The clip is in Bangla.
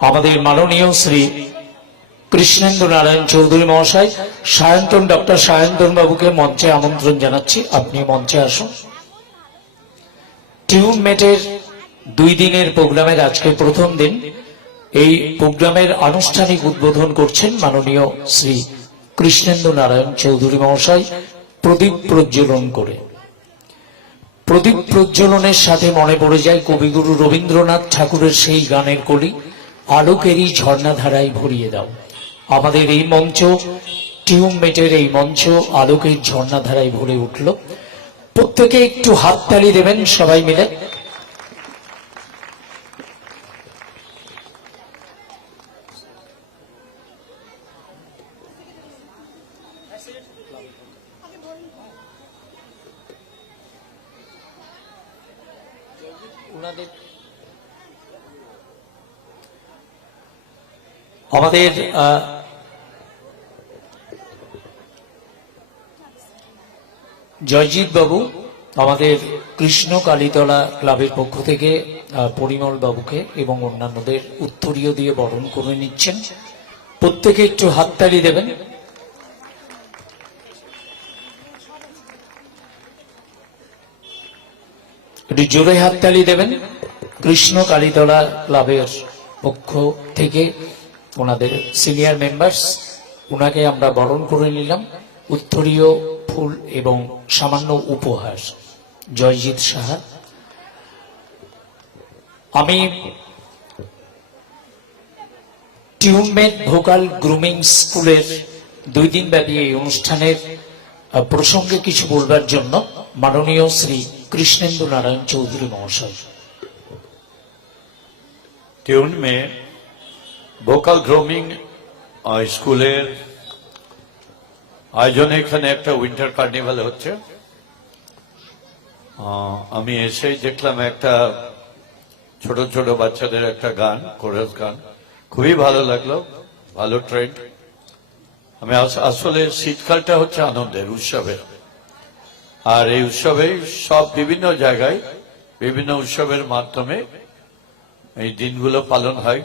আমাদের মাননীয় শ্রী কৃষ্ণেন্দ্র নারায়ণ চৌধুরী মহাশয়, সায়ন্তন, ডক্টর সায়ন্তন বাবুকে মঞ্চে আমন্ত্রণ জানাচ্ছি। আপনি মঞ্চে আসুন। টিউন মেটের দুই দিনের প্রোগ্রামের আজকে প্রথম দিন। এই প্রোগ্রামের আনুষ্ঠানিক উদ্বোধন করছেন মাননীয় শ্রী কৃষ্ণেন্দ্র নারায়ণ চৌধুরী মহাশয় প্রদীপ প্রজ্বলন করে। প্রদীপ প্রজ্বলনের সাথে মনে পড়ে যায় কবিগুরু রবীন্দ্রনাথ ঠাকুরের সেই গানের কলি। আলোকেরই ঝর্ণাধারায় ভরিয়ে দাও। আমাদের এই মঞ্চ টিউমমেটের এই মঞ্চ আলোকের ঝর্ণাধারায় ভরে উঠল। প্রত্যেকে একটু হাততালি দেবেন সবাই মিলে। আমাদের জয়জিৎ বাবু, আমাদের কৃষ্ণ কালীতলা ক্লাবের পক্ষ থেকে পরিমল বাবুকে এবং অন্যান্যদের উত্তরীয় দিয়ে বরণ করে নিচ্ছেন। প্রত্যেকে একটু হাততালি দেবেন। একটু জোরে হাততালি দেবেন। কৃষ্ণ কালীতলা ক্লাবের পক্ষ থেকে ওনাদের সিনিয়র মেম্বার্স ওনাকে আমরা বরণ করে নিলাম। উত্তরীয় ফুল এবং সামান্য উপহার। জয়জিৎ সাহা। আমি টিউমেন ভোকাল গ্রুমিং স্কুলের দুই দিনব্যাপী এই অনুষ্ঠানের প্রসঙ্গে কিছু বলবার জন্য মাননীয় শ্রী কৃষ্ণেন্দু নারায়ণ চৌধুরী মহাশয়। টিউনমেট ভোকাল গ্রোমিং স্কুলের আয়োজনে এখানে একটা উইন্টার কার্নিভাল হচ্ছে। আমি এসেই দেখলাম একটা ছোট ছোট বাচ্চাদের একটা গান, কোরাস গান। খুবই ভালো লাগল, ভালো ট্রেন্ড। আমি আসলে শীতকালটা হচ্ছে আনন্দের, উৎসবের। আর এই উৎসবে সব বিভিন্ন জায়গায়, বিভিন্ন উৎসবের মাধ্যমে এই দিনগুলো পালন হয়।